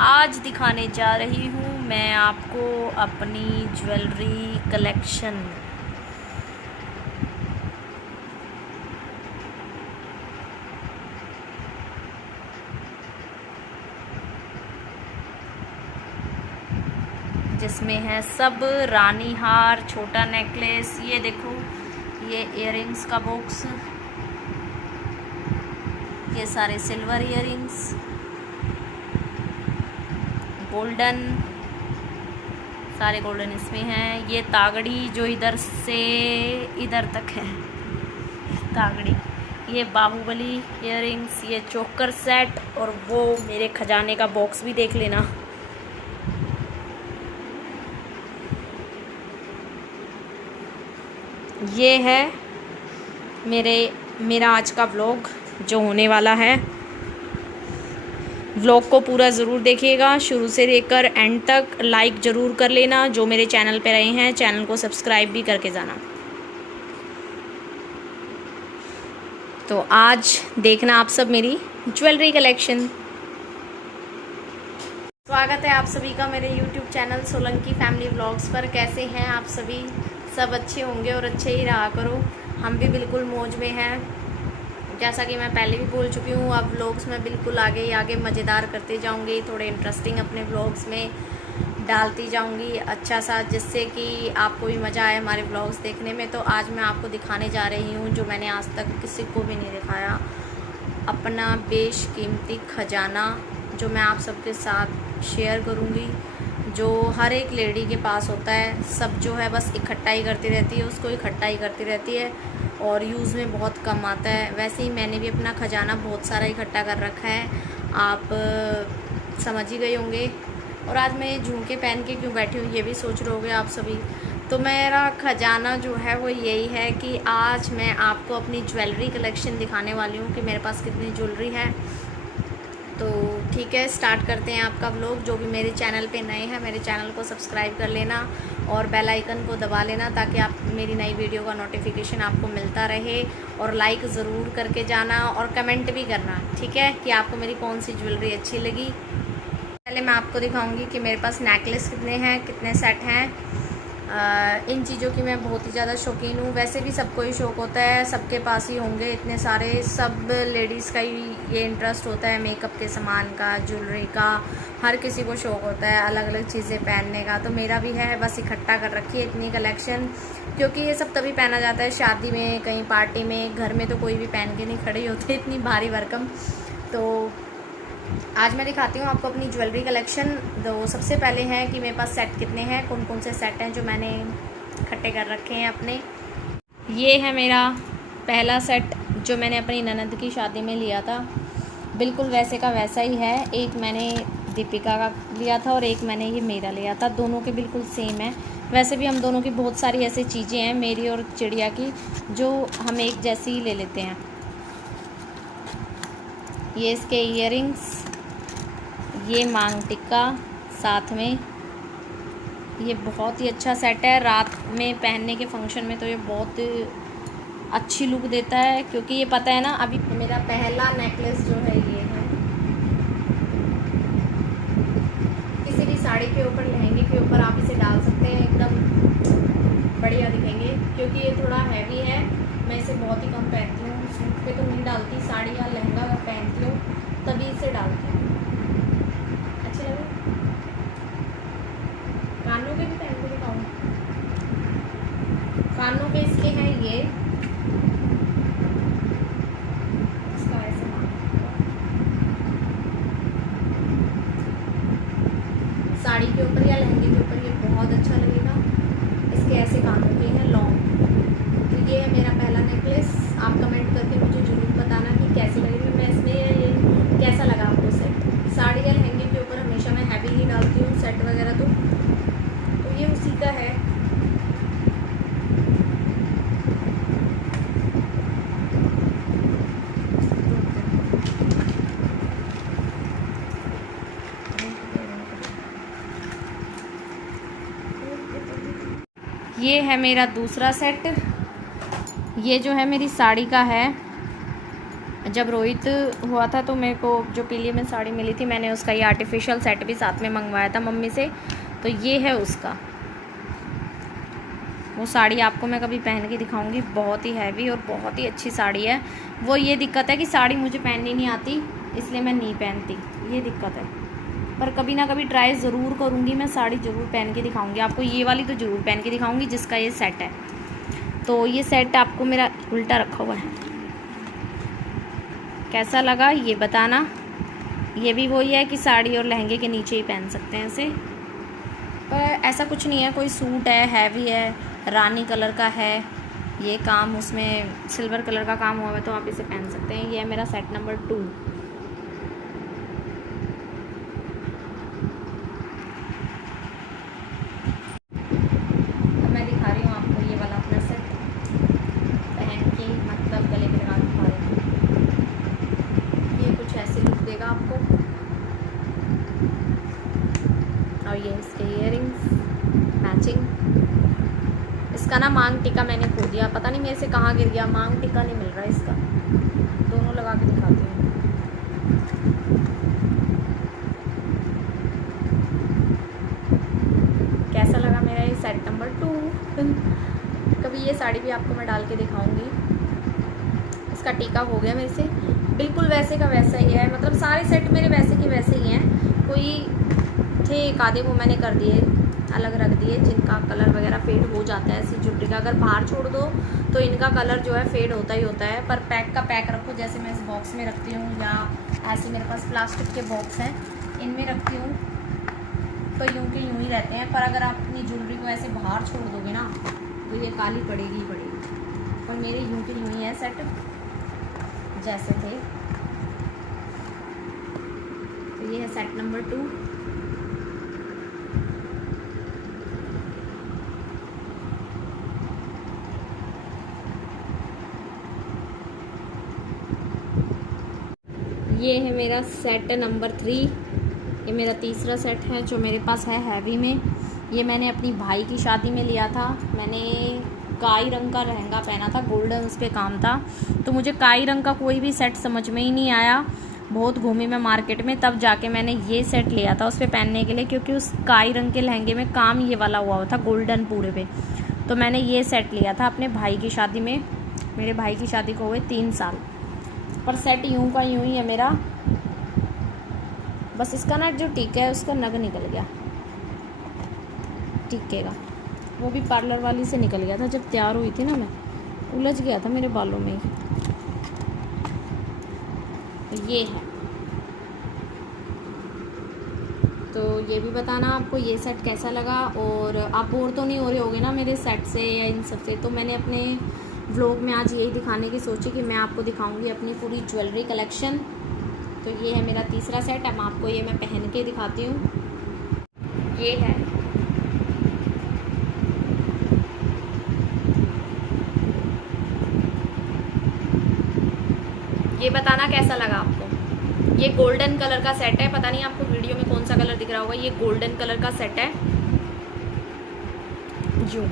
आज दिखाने जा रही हूँ मैं आपको अपनी ज्वेलरी कलेक्शन। जिसमें है सब रानी हार, छोटा नेकलेस, ये देखो ये इयररिंग्स का बॉक्स, ये सारे सिल्वर इयररिंग्स, गोल्डन, सारे गोल्डन इसमें हैं। ये तागड़ी जो इधर से इधर तक है तागड़ी, ये बाहुबली इयररिंग्स, ये चोकर सेट, और वो मेरे खजाने का बॉक्स भी देख लेना। ये है मेरा आज का व्लॉग जो होने वाला है। व्लॉग को पूरा ज़रूर देखिएगा, शुरू से लेकर एंड तक। लाइक ज़रूर कर लेना, जो मेरे चैनल पे रहे हैं चैनल को सब्सक्राइब भी करके जाना। तो आज देखना आप सब मेरी ज्वेलरी कलेक्शन। स्वागत है आप सभी का मेरे YouTube channel Solanki family vlogs पर। कैसे हैं आप सभी? सब अच्छे होंगे और अच्छे ही रहा करो। हम भी बिल्कुल मौज में हैं। जैसा कि मैं पहले भी बोल चुकी हूँ, अब व्लॉग्स में बिल्कुल आगे ही आगे मज़ेदार करते जाऊँगी, थोड़े इंटरेस्टिंग अपने व्लॉग्स में डालती जाऊँगी अच्छा सा, जिससे कि आपको भी मज़ा आए हमारे व्लॉग्स देखने में। तो आज मैं आपको दिखाने जा रही हूँ जो मैंने आज तक किसी को भी नहीं दिखाया, अपना बेशकीमती खजाना जो मैं आप सबके साथ शेयर करूँगी, जो हर एक लेडी के पास होता है। सब जो है बस इकट्ठा ही करती रहती है, उसको इकट्ठा ही करती रहती है और यूज़ में बहुत कम आता है। वैसे ही मैंने भी अपना खजाना बहुत सारा इकट्ठा कर रखा है, आप समझ ही गए होंगे। और आज मैं झुमके पहन के क्यों बैठी हूँ ये भी सोच रहे होंगे आप सभी। तो मेरा खजाना जो है वो यही है कि आज मैं आपको अपनी ज्वेलरी कलेक्शन दिखाने वाली हूँ कि मेरे पास कितनी ज्वेलरी है। तो ठीक है, स्टार्ट करते हैं आपका व्लॉग। जो भी मेरे चैनल पे नए हैं मेरे चैनल को सब्सक्राइब कर लेना और बेल आइकन को दबा लेना, ताकि आप मेरी नई वीडियो का नोटिफिकेशन आपको मिलता रहे। और लाइक ज़रूर करके जाना और कमेंट भी करना, ठीक है, कि आपको मेरी कौन सी ज्वेलरी अच्छी लगी। पहले मैं आपको दिखाऊंगी कि मेरे पास नेकलेस कितने हैं, कितने सेट हैं। इन चीज़ों की मैं बहुत ही ज़्यादा शौकीन हूँ। वैसे भी सबको ही शौक़ होता है, सबके पास ही होंगे इतने सारे। सब लेडीज़ का ही ये इंटरेस्ट होता है मेकअप के सामान का, ज्वेलरी का। हर किसी को शौक़ होता है अलग अलग चीज़ें पहनने का। तो मेरा भी है, बस इकट्ठा कर रखी है इतनी कलेक्शन, क्योंकि ये सब तभी पहना जाता है शादी में, कहीं पार्टी में। घर में तो कोई भी पहन के नहीं खड़े होते इतनी भारी भरकम। तो आज मैं दिखाती हूँ आपको अपनी ज्वेलरी कलेक्शन। तो सबसे पहले है कि मेरे पास सेट कितने हैं, कौन कौन से सेट हैं जो मैंने इकट्ठे कर रखे हैं अपने। ये है मेरा पहला सेट जो मैंने अपनी ननद की शादी में लिया था, बिल्कुल वैसे का वैसा ही है। एक मैंने दीपिका का लिया था और एक मैंने ये मेरा लिया था, दोनों के बिल्कुल सेम है। वैसे भी हम दोनों की बहुत सारी ऐसी चीज़ें हैं, मेरी और चिड़िया की, जो हम एक जैसी ही ले लेते हैं। ये इसके इयररिंग्स, ये मांग टिक्का साथ में, ये बहुत ही अच्छा सेट है। रात में पहनने के फंक्शन में तो ये बहुत अच्छी लुक देता है, क्योंकि ये पता है ना, अभी मेरा पहला नेकलेस जो है ये है। किसी भी साड़ी के ऊपर, लहंगे के ऊपर आप इसे डाल सकते हैं, एकदम बढ़िया दिखेंगे। क्योंकि ये थोड़ा हैवी है, मैं इसे बहुत ही कम पहनती हूँ, सूट पे तो नहीं डालती, साड़ी या लहंगा पहनती हूँ तभी इसे डालती हूँ। अच्छे लगे। कानों के भी पहन के दिखाऊँ। कानों के इसके हैं ये, इसका ऐसे साड़ी के ऊपर या लहंगे के ऊपर ये बहुत अच्छा लगेगा। इसके ऐसे कानों के हैं लॉन्ग। तो ये है मेरा पहला नेकलेस। आप कमेंट करके मुझे ज़रूर बताना कि कैसी लगेगी, मैं इसमें ये कैसा लगा आपको सेट। साड़ी या लहंगे के ऊपर हमेशा मैं हैवी ही डालती हूँ सेट वगैरह। तो ये उसी का है। ये है मेरा दूसरा सेट। ये जो है मेरी साड़ी का है, जब रोहित हुआ था तो मेरे को जो पीली में साड़ी मिली थी, मैंने उसका ये आर्टिफिशियल सेट भी साथ में मंगवाया था मम्मी से। तो ये है उसका वो साड़ी, आपको मैं कभी पहन के दिखाऊंगी। बहुत ही हैवी और बहुत ही अच्छी साड़ी है। वो ये दिक्कत है कि साड़ी मुझे पहननी नहीं आती, इसलिए मैं नहीं पहनती, ये दिक्कत है। पर कभी ना कभी ट्राई ज़रूर करूँगी, मैं साड़ी ज़रूर पहन के दिखाऊंगी आपको। ये वाली तो ज़रूर पहन के दिखाऊंगी जिसका ये सेट है। तो ये सेट आपको मेरा उल्टा रखा हुआ है, कैसा लगा ये बताना। ये भी वही है कि साड़ी और लहंगे के नीचे ही पहन सकते हैं इसे, पर ऐसा कुछ नहीं है। कोई सूट है, हैवी है, रानी कलर का है, ये काम उसमें सिल्वर कलर का काम हुआ है, तो आप इसे पहन सकते हैं। ये है मेरा सेट नंबर 2। अब मैं दिखा रही हूँ आपको ये वाला अपना सेट पहन के, मतलब गले में लगा दिखा रही हूँ। ये कुछ ऐसे लुक देगा आपको, और ये इसके इयररिंग्स मैचिंग। इसका ना मांग टीका मैंने खो दिया, पता नहीं मेरे से कहाँ गिर गया, मांग टीका नहीं मिल रहा है इसका। दोनों लगा के दिखाती हूँ। कैसा लगा मेरा ये सेट नंबर 2। कभी ये साड़ी भी आपको मैं डाल के दिखाऊंगी। इसका टीका हो गया मेरे से, बिल्कुल वैसे का वैसा ही है। मतलब सारे सेट मेरे वैसे के वैसे ही हैं। कोई थे एक आधे वो मैंने कर दिए, अलग रख दिए, जिनका कलर वगैरह फेड हो जाता है। ऐसी ज्वेलरी का अगर बाहर छोड़ दो तो इनका कलर जो है फेड होता ही होता है। पर पैक का पैक रखो, जैसे मैं इस बॉक्स में रखती हूँ, या ऐसे मेरे पास प्लास्टिक के बॉक्स हैं इनमें रखती हूँ, तो यूँ के यूँ ही रहते हैं। पर अगर आप अपनी ज्वेलरी को ऐसे बाहर छोड़ दोगे ना तो ये काली पड़ेगी ही पड़ेगी। पर मेरे यूँ के यूँ ही है सेट जैसे थे। तो ये है सेट नंबर 2। ये है मेरा सेट नंबर 3। ये मेरा तीसरा सेट है जो मेरे पास है हैवी में। ये मैंने अपनी भाई की शादी में लिया था। मैंने काई रंग का लहंगा पहना था, गोल्डन उस पर काम था, तो मुझे काई रंग का कोई भी सेट समझ में ही नहीं आया। बहुत घूमी मैं मार्केट में, तब जाके मैंने ये सेट लिया था उस पर पहनने के लिए, क्योंकि उस काई रंग के लहंगे में काम ये वाला हुआ था गोल्डन पूरे पे। तो मैंने ये सेट लिया था अपने भाई की शादी में। मेरे भाई की शादी को हुए 3 साल। पर सेट यूं का यूं ही है मेरा, बस इसका ना जो टीका है उसका नग निकल गया टीके का, वो भी पार्लर वाली से निकल गया था। जब तैयार हुई थी ना मैं, उलझ गया था मेरे बालों में ही। ये है, तो ये भी बताना आपको ये सेट कैसा लगा। और आप बोर तो नहीं हो रहे होगे ना मेरे सेट से या इन सब से। तो मैंने अपने व्लॉग में आज यही दिखाने की सोची कि मैं आपको दिखाऊंगी अपनी पूरी ज्वेलरी कलेक्शन। तो ये है मेरा तीसरा सेट। अब आपको ये मैं पहन के दिखाती हूँ। ये है, ये बताना कैसा लगा आपको। ये गोल्डन कलर का सेट है, पता नहीं आपको वीडियो में कौन सा कलर दिख रहा होगा। ये गोल्डन कलर का सेट है। जो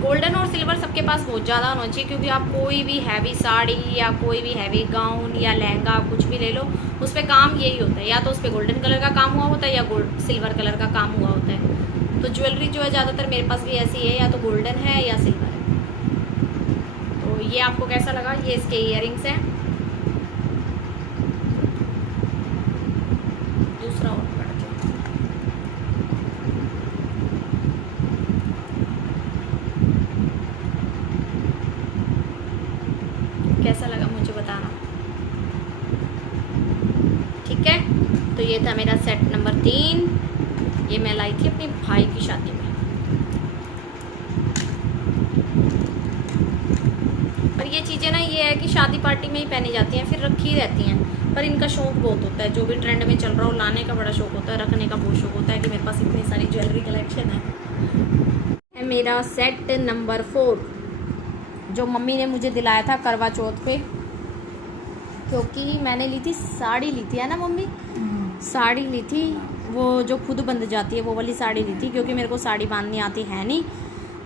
गोल्डन और सिल्वर सबके पास बहुत ज़्यादा होना चाहिए, क्योंकि आप कोई भी हैवी साड़ी या कोई भी हैवी गाउन या लहंगा कुछ भी ले लो, उस पर काम यही होता है, या तो उस पर गोल्डन कलर का काम हुआ होता है या सिल्वर कलर का काम हुआ होता है। तो ज्वेलरी जो है ज़्यादातर मेरे पास भी ऐसी है, या तो गोल्डन है या सिल्वर है। तो ये आपको कैसा लगा। ये इसके इयररिंग्स हैं। दूसरा और कैसा लगा मुझे बताना, ठीक है। तो ये था मेरा सेट नंबर 3। ये मैं लाई थी अपने भाई की शादी में। पर ये चीज़ें ना ये है कि शादी पार्टी में ही पहनी जाती हैं, फिर रखी रहती हैं। पर इनका शौक बहुत होता है, जो भी ट्रेंड में चल रहा हो लाने का बड़ा शौक होता है, रखने का बहुत शौक होता है कि मेरे पास इतनी सारी ज्वेलरी कलेक्शन है। मेरा सेट नंबर 4 जो मम्मी ने मुझे दिलाया था करवा चौथ पे, क्योंकि मैंने ली थी साड़ी, ली थी है ना मम्मी, साड़ी ली थी वो जो खुद बंध जाती है, वो वाली साड़ी ली थी, क्योंकि मेरे को साड़ी बांधनी आती है नहीं।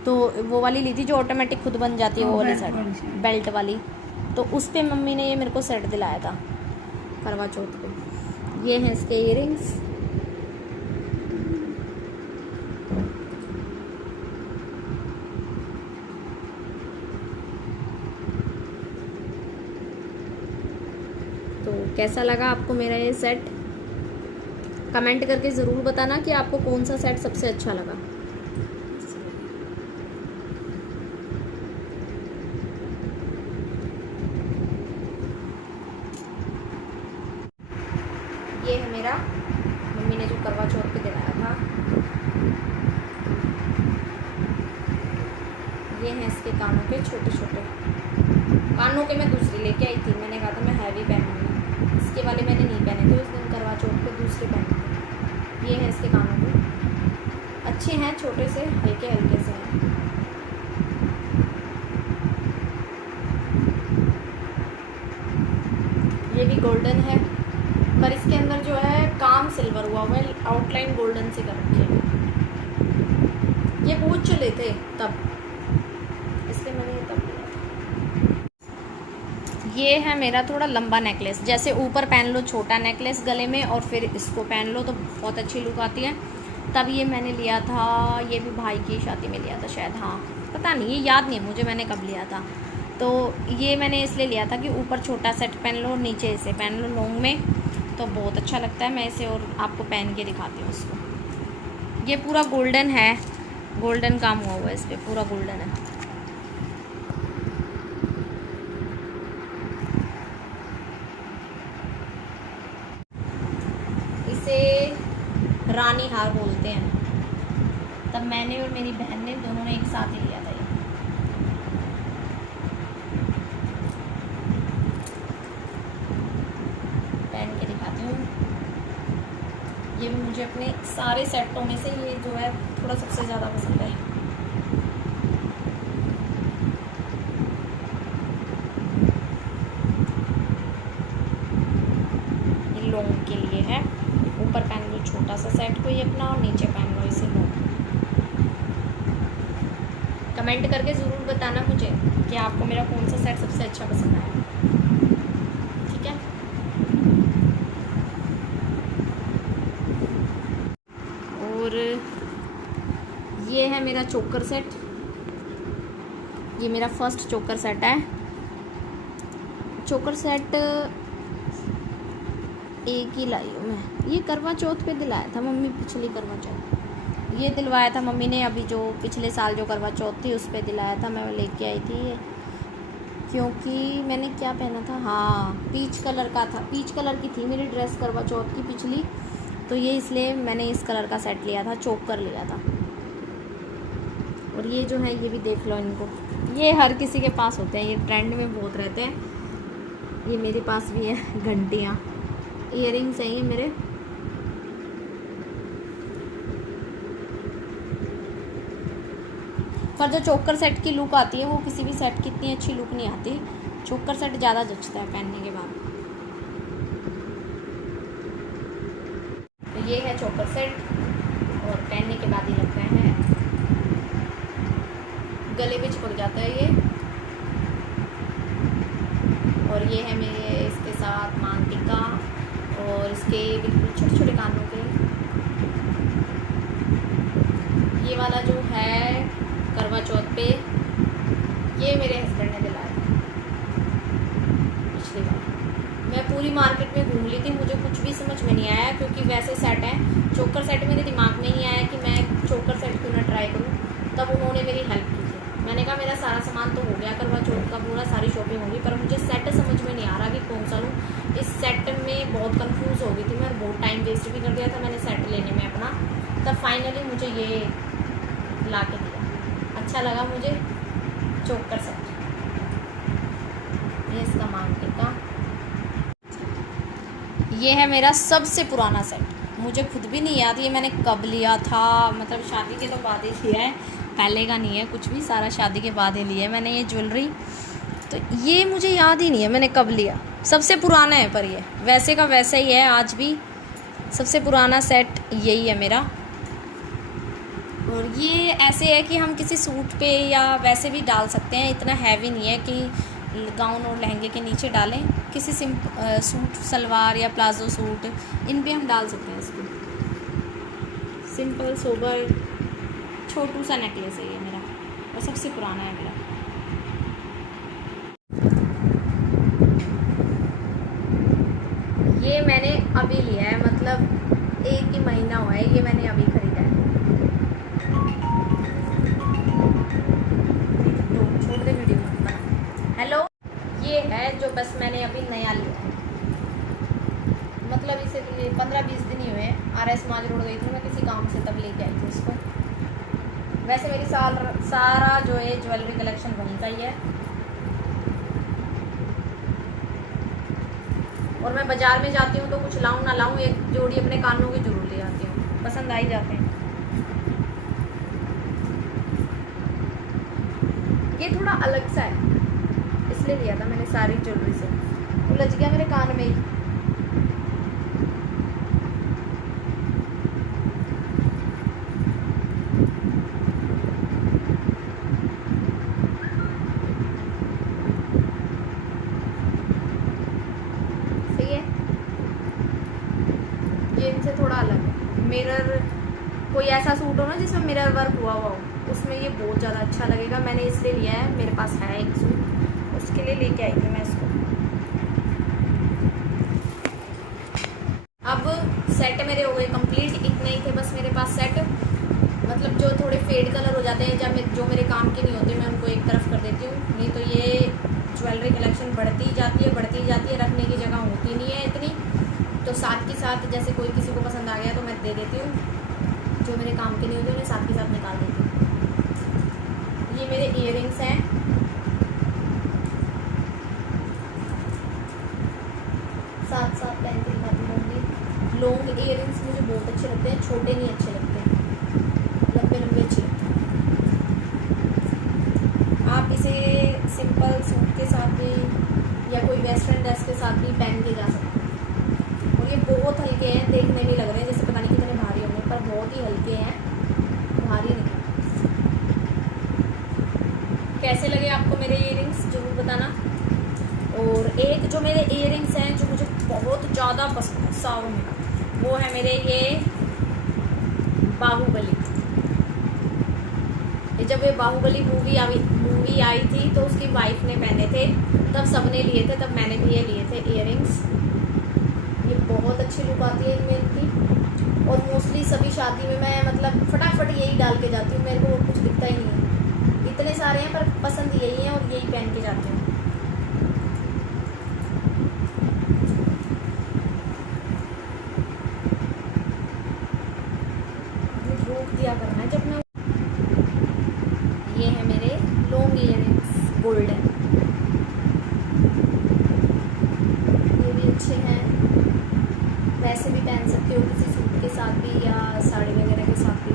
तो वो वाली ली थी जो ऑटोमेटिक खुद बन जाती है, वो वाली साड़ी बेल्ट वाली। तो उस पे मम्मी ने ये मेरे को सेट दिलाया था करवा चौथ पे। ये हैं इसके इयरिंग्स। तो कैसा लगा आपको मेरा ये सेट? कमेंट करके ज़रूर बताना कि आपको कौन सा सेट सबसे अच्छा लगा। ये है मेरा मम्मी ने जो करवा चौथ पे दिलाया था। ये हैं इसके कानों के छोटे छोटे कानों के। मैं दूसरी लेके आई थी, मैंने कहा था मैं हैवी पहनूंगी, इसके वाले मैंने नहीं पहने थे उस दिन करवा चौथ पे, दूसरे पहने थे। ये है इसके कानों के, अच्छे हैं, छोटे से हल्के हल्के से हैं। ये भी गोल्डन है, पर इसके अंदर जो है काम सिल्वर हुआ है, आउटलाइन गोल्डन से कर रखी है। ये बहुत चले थे तब, इसलिए मैंने ये तब लिया था। ये है मेरा थोड़ा लंबा नेकलेस, जैसे ऊपर पहन लो छोटा नेकलेस गले में और फिर इसको पहन लो तो बहुत अच्छी लुक आती है। तब ये मैंने लिया था, ये भी भाई की शादी में लिया था शायद, हाँ पता नहीं, ये याद नहीं मुझे मैंने कब लिया था। तो ये मैंने इसलिए लिया था कि ऊपर छोटा सेट पहन लो, नीचे इसे पहन लो लॉन्ग में, तो बहुत अच्छा लगता है। मैं इसे और आपको पहन के दिखाती हूँ इसको। ये पूरा गोल्डन है, गोल्डन काम हुआ हुआ है इस पर, पूरा गोल्डन है। इसे रानी हार बोलते हैं। तब मैंने और मेरी बहन ने दोनों ने एक साथ ही लिया था ये। पहन के दिखाती हूँ। ये भी मुझे अपने सारे सेटों में से ये जो है थोड़ा सबसे ज़्यादा पसंद है। ये लॉन्ग के लिए है, ऊपर पहन लो छोटा सा सेट कोई अपना और नीचे पहन लो इसे लॉन्ग। कमेंट करके ज़रूर बताना मुझे कि आपको मेरा कौन सा सेट सबसे अच्छा पसंद आया, ठीक है। और ये है मेरा चोकर सेट, ये मेरा फर्स्ट चोकर सेट है। चोकर सेट एक ही लाई हूँ मैं, ये करवा चौथ पे दिलाया था मम्मी, पिछली करवा चौथ ये दिलवाया था मम्मी ने, अभी जो पिछले साल जो करवा चौथ थी उस पे दिलाया था, मैं लेके आई थी ये। क्योंकि मैंने क्या पहना था, हाँ पीच कलर का था, पीच कलर की थी मेरी ड्रेस करवा चौथ की पिछली, तो ये इसलिए मैंने इस कलर का सेट लिया था, चोकर लिया था। और ये जो है ये भी देख लो इनको, ये हर किसी के पास होते हैं, ये ट्रेंड में बहुत रहते हैं। ये मेरे पास भी है घंटियाँ, इयरिंग्स हैं ये मेरे। पर जो चोकर सेट की लुक आती है वो किसी भी सेट की इतनी अच्छी लुक नहीं आती, चोकर सेट ज़्यादा जचता है पहनने के बाद। तो ये है चोकर सेट, और पहनने के बाद ही लगता है गले में चिपक जाता है ये। और ये है मेरे इसके साथ मांग टीका, और इसके बिल्कुल छोटे छोटे कानों के। ये वाला जो है करवा चौथ पे, ये मेरे हस्बैंड ने दिलाया पिछली बार। मैं पूरी मार्केट में घूम ली थी, मुझे कुछ भी समझ में नहीं आया, क्योंकि वैसे सेट हैं, चोकर सेट मेरे दिमाग में नहीं आया कि मैं चोकर सेट क्यों ना ट्राई करूं। तब उन्होंने मेरी हेल्प की थी। मैंने कहा मेरा सारा सामान तो हो गया करवा चौथ का, पूरा सारी शॉपिंग होगी, पर मुझे सेट समझ में नहीं आ रहा कि कौन सा लूँ। इस सेट में बहुत कंफ्यूज हो गई थी मैं, बहुत टाइम वेस्ट भी कर दिया था मैंने सेट लेने में अपना। तब फाइनली मुझे ये ला के दिया, अच्छा लगा मुझे चोकर सेट। ये इसका मांग टीका। ये है मेरा सबसे पुराना सेट, मुझे खुद भी नहीं याद ये मैंने कब लिया था, मतलब शादी के तो बाद ही लिया है, पहले का नहीं है कुछ भी, सारा शादी के बाद ही लिया है मैंने ये ज्वेलरी। तो ये मुझे याद ही नहीं है मैंने कब लिया, सबसे पुराना है, पर ये वैसे का वैसा ही है आज भी, सबसे पुराना सेट यही है मेरा। और ये ऐसे है कि हम किसी सूट पे या वैसे भी डाल सकते हैं, इतना हैवी नहीं है कि गाउन और लहंगे के नीचे डालें, किसी सूट सलवार या प्लाजो सूट इन पे हम डाल सकते हैं इसको। सिंपल सोबर छोटू सा नेकलेस है ये मेरा, और सबसे पुराना है मेरा। ये मैंने अभी लिया है, मतलब 1 ही महीना हुआ है, ये मैंने अभी खरीदा है। तो छोड़ दे वीडियो में। हेलो, ये है जो बस मैंने अभी नया लिया है, मतलब इसे 15-20 दिन ही हुए। RS माल रोड गई थी मैं किसी काम से, तब लेके आई थी इसको। वैसे मेरी सारा जो है ज्वेलरी कलेक्शन वहीं का ही है, और मैं बाज़ार में जाती हूँ तो कुछ लाऊं ना लाऊं, एक जोड़ी अपने कानों की जरूर ले आती हूँ, पसंद आ ही जाते हैं। ये थोड़ा अलग सा है, इसलिए लिया था मैंने सारी ज्वेलरी से, उलझ गया मेरे कान में ही। सही है, ये इनसे थोड़ा अलग है। मिरर, कोई ऐसा सूट हो ना जिसमें मिरर वर्क हुआ हो, उसमें ये बहुत ज़्यादा अच्छा लगेगा। मैंने इसलिए लिया है, मेरे पास है एक सूट, उसके लिए लेके आई थी मैं इसको। अब सेट मेरे हो गए कंप्लीट, इतने ही थे बस मेरे पास सेट। मतलब जो थोड़े फेड कलर हो जाते हैं, जब जो मेरे काम के नहीं होते, मैं उनको एक तरफ कर देती हूँ। नहीं तो ये ज्वेलरी कलेक्शन बढ़ती जाती है, रखने की जगह होती नहीं है इतनी। तो साथ के साथ जैसे कोई किसी को पसंद आ गया तो मैं दे देती हूँ, जो मेरे काम के नहीं होते उन्हें साथ के साथ निकाल देती हूँ। ये मेरे इयररिंग्स हैं, साथ साथ पहन के दिखाती रहूँगी। लॉन्ग इयररिंग्स मुझे बहुत अच्छे लगते हैं, छोटे नहीं अच्छे लगते, लंबे लंबे अच्छे लगते हैं। आप इसे सिंपल सूट के साथ भी या कोई वेस्टर्न ड्रेस के साथ भी पहन के जा सकते हैं। और ये बहुत हल्के हैं, देखने में लग रहे हैं जैसे पता नहीं कितने भारी होंगे, पर बहुत ही हल्के हैं, भारी नहीं। कैसे लगे आपको मेरे इयररिंग्स ज़रूर बताना। और एक जो मेरे इयररिंग्स हैं जो मुझे बहुत ज़्यादा पसंद है सारों में, वो है मेरे ये बाहुबली। ये जब ये बाहुबली मूवी आई थी तो उसकी वाइफ ने पहने थे, तब सबने लिए थे, तब मैंने भी ये लिए थे इयररिंग्स। ये बहुत अच्छी लुक आती है इनमें इनकी, और मोस्टली सभी शादी में मैं मतलब फटाफट यही डाल के जाती हूँ, मेरे को कुछ दिखता ही नहीं है। इतने सारे हैं पर पसंद यही है और यही पहन के जाती हूँ। रोक दिया करना है जब मैं। ये है मेरे लॉन्ग इयररिंग्स, गोल्डन, ये भी अच्छे हैं। वैसे भी पहन सकते हो किसी सूट के साथ भी या साड़ी वगैरह के साथ भी।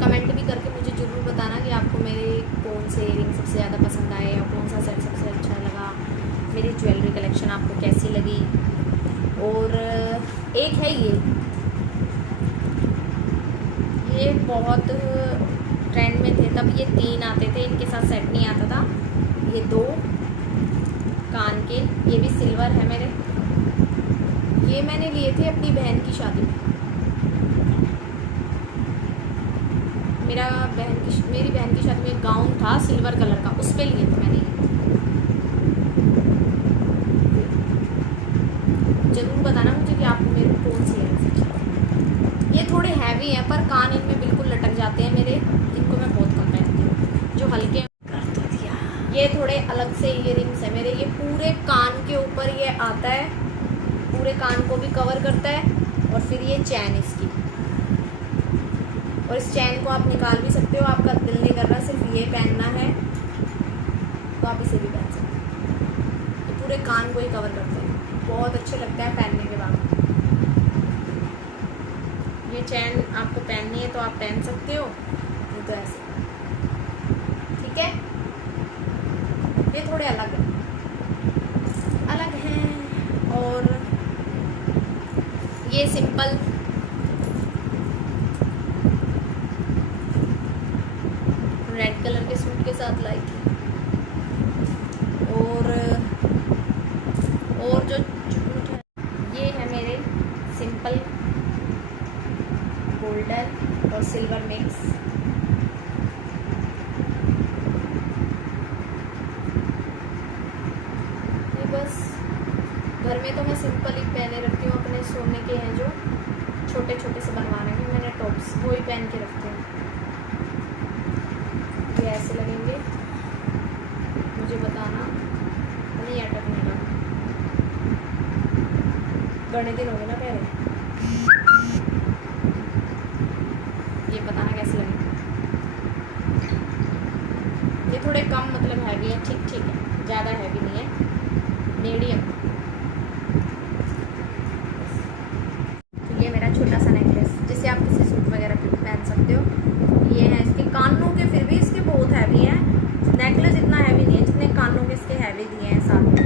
कमेंट भी करके मुझे ज़रूर बताना कि आपको मेरे कौन से इयररिंग सबसे ज़्यादा पसंद आए, या कौन सा सेट सबसे अच्छा लगा, मेरी ज्वेलरी कलेक्शन आपको कैसी लगी। और एक है ये बहुत ट्रेंड में थे, तब ये 3 आते थे, इनके साथ सेट नहीं आता था। ये 2 कान के, ये भी सिल्वर है मेरे। ये मैंने लिए थे अपनी बहन की शादी में। मेरी बहन की शादी में एक गाउन था सिल्वर कलर का, उस पर लिए थे मैंने। ज़रूर बताना मुझे कि आपको मेरे कौन सी है। ये थोड़े हैवी हैं पर कान इनमें बिल्कुल लटक जाते हैं मेरे, इनको मैं बहुत कम पहनती हूँ। जो हल्के कर तो दिया। ये थोड़े अलग से इयररिंग्स है मेरे, ये पूरे कान के ऊपर ये आता है, पूरे कान को भी कवर करता है। और फिर ये चैन इसकी, और इस चैन को आप निकाल भी सकते हो, आपका दिल नहीं कर रहा सिर्फ ये पहनना है तो आप इसे भी पहन सकते हो। ये पूरे कान को ही कवर करते हैं, बहुत अच्छे लगता है पहनने के बाद। ये चैन आपको पहननी है तो आप पहन सकते हो, नहीं तो ऐसे, ठीक है। ये थोड़े अलग हैं। और ये सिंपल गिफ्ट के साथ लाई थी। और जो चुटमुट है, ये है मेरे सिंपल गोल्डन और सिल्वर मिक्स। ये बस घर में तो मैं सिंपल ही पहने रखती हूँ, अपने सोने के हैं जो छोटे छोटे से बनवाने के मैंने टॉप्स, वो ही पहन के रखती हूँ। ये ऐसे लगेंगे, मुझे बताना नहीं अटकने का। बड़े दिन हो गए ना पहले, ये बताना कैसे लगे। ये थोड़े कम मतलब हैवी है, ठीक ठीक है, ज़्यादा हैवी नहीं है, मीडियम। ये मेरा छोटा सा नेकलेस, जिसे आप किसी सूट वगैरह पे पहन सकते हो। ये है इसके कानों के, फिर भी इसके बहुत हैवी हैं। नेकलेस इतना हैवी नहीं है जितने कानों के इसके हैवी दिए हैं साथ में।